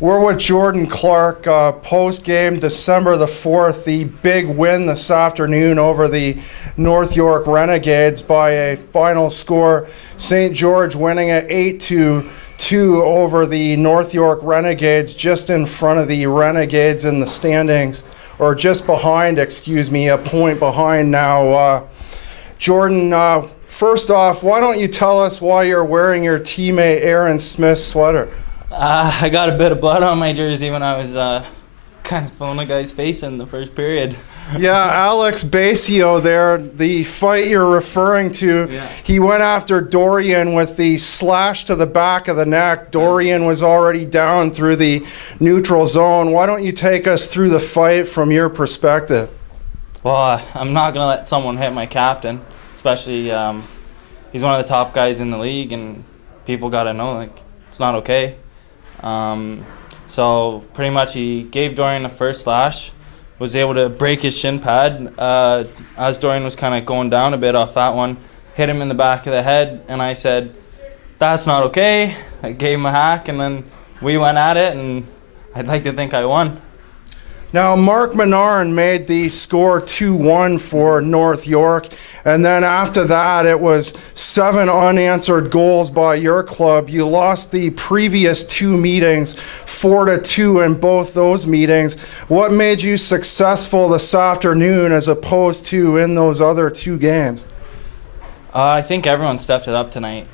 We're with Jordan Clarke, post-game December the 4th, the big win this afternoon over the North York Renegades by a final score. St. George winning it 8-2 over the North York Renegades, just in front of the Renegades in the standings, or just behind, excuse me, a point behind now. Jordan, first off, why don't you tell us why you're wearing your teammate Aaron Smith's sweater? I got a bit of blood on my jersey when I was kind of pulling a guy's face in the first period. Yeah, Alex Basio there, the fight you're referring to, Yeah. He went after Dorian with the slash to the back of the neck. Dorian was already down through the neutral zone. Why don't you take us through the fight from your perspective? Well, I'm not going to let someone hit my captain, especially he's one of the top guys in the league, and people got to know, like, it's not okay. So pretty much he gave Dorian the first slash, was able to break his shin pad as Dorian was kind of going down a bit off that one, hit him in the back of the head, and I said, that's not okay. I gave him a hack, and then we went at it, and I'd like to think I won. Now, Mark Menard made the score 2-1 for North York, and then after that, it was 7 unanswered goals by your club. You lost the previous 2 meetings, 4-2 in both those meetings. What made you successful this afternoon as opposed to in those other 2 games? I think everyone stepped it up tonight,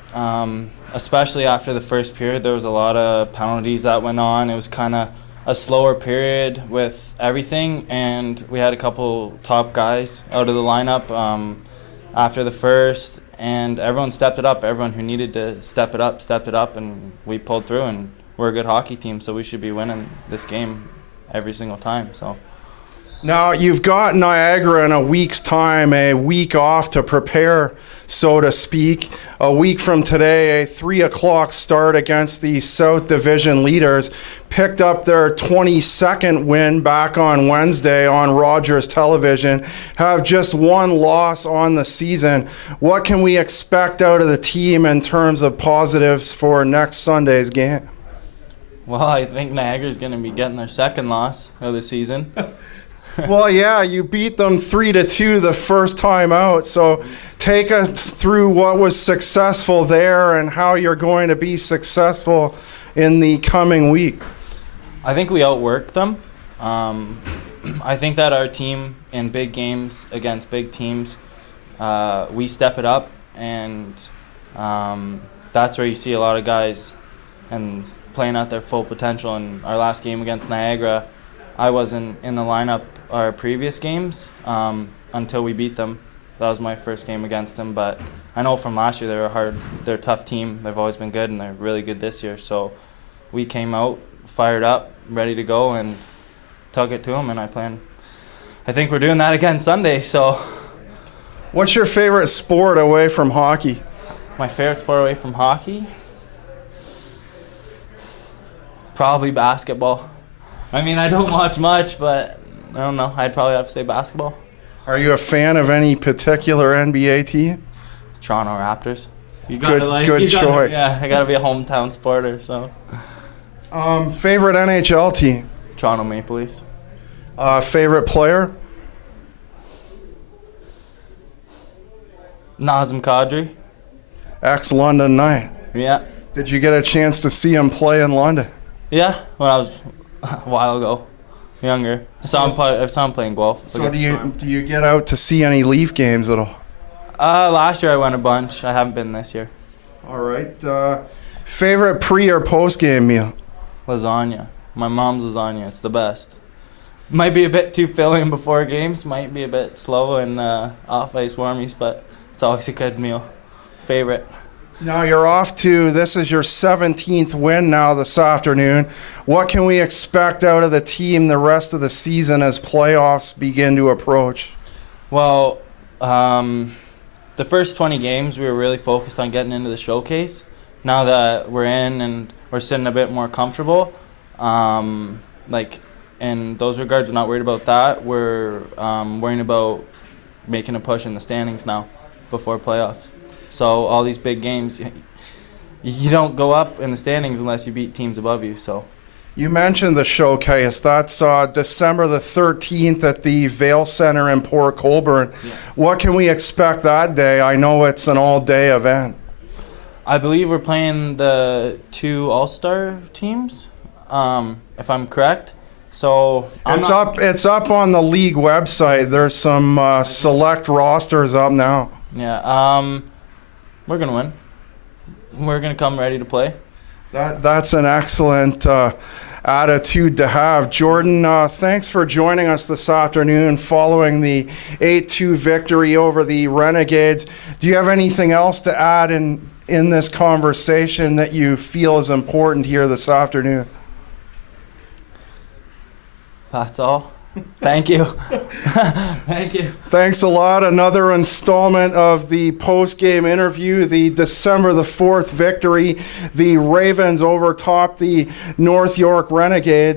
especially after the first period. There was a lot of penalties that went on. It was kind of a slower period with everything, and we had a couple top guys out of the lineup after the first, and everyone stepped it up. Everyone who needed to step it up, stepped it up, and we pulled through, and we're a good hockey team, so we should be winning this game every single time. So. Now, you've got Niagara in a week's time, a week off to prepare, so to speak. A week from today, a 3 o'clock start against the South Division leaders. Picked up their 22nd win back on Wednesday on Rogers Television. Have just 1 loss on the season. What can we expect out of the team in terms of positives for next Sunday's game? Well, I think Niagara's going to be getting their 2nd loss of the season. Well, yeah, you beat them 3-2 the first time out. So take us through what was successful there and how you're going to be successful in the coming week. I think we outworked them. I think that our team in big games against big teams, we step it up, and that's where you see a lot of guys and playing at their full potential. In our last game against Niagara, I wasn't in the lineup our previous games until we beat them. That was my first game against them, but I know from last year they're a tough team. They've always been good, and they're really good this year. So we came out fired up, ready to go, and took it to them, and I think we're doing that again Sunday. So what's your favorite sport away from hockey? My favorite sport away from hockey? Probably basketball. I mean, I don't watch much, but I don't know. I'd probably have to say basketball. Are you a fan of any particular NBA team? Toronto Raptors. Good choice. Yeah, I gotta be a hometown supporter. So. Favorite NHL team? Toronto Maple Leafs. Favorite player? Nazem Kadri. Ex-London Knight. Yeah. Did you get a chance to see him play in London? Yeah, when I was a while ago, younger. I saw him playing golf. So do you get out to see any Leaf games at all? Last year I went a bunch. I haven't been this year. All right. Favorite pre or post game meal? Lasagna. My mom's lasagna. It's the best. Might be a bit too filling before games. Might be a bit slow and off ice warmies, but it's always a good meal. Favorite. Now you're off to, this is your 17th win now this afternoon. What can we expect out of the team the rest of the season as playoffs begin to approach? Well, the first 20 games we were really focused on getting into the showcase. Now that we're in and we're sitting a bit more comfortable, in those regards, we're not worried about that. We're worrying about making a push in the standings now before playoffs. So all these big games, you don't go up in the standings unless you beat teams above you. So You mentioned the showcase. That's December the 13th at the Vale Center in Port Colborne. Yeah. What can we expect that day? I know it's an all-day event. I believe we're playing the 2 All-Star teams, if I'm correct. So It's up on the league website. There's some select rosters up now. Yeah, we're gonna win. We're gonna come ready to play. That's an excellent attitude to have. Jordan, thanks for joining us this afternoon following the 8-2 victory over the Renegades. Do you have anything else to add in this conversation that you feel is important here this afternoon? That's all. Thank you. Thank you. Thanks a lot. Another installment of the post-game interview, the December the 4th victory. The Ravens overtopped the North York Renegades.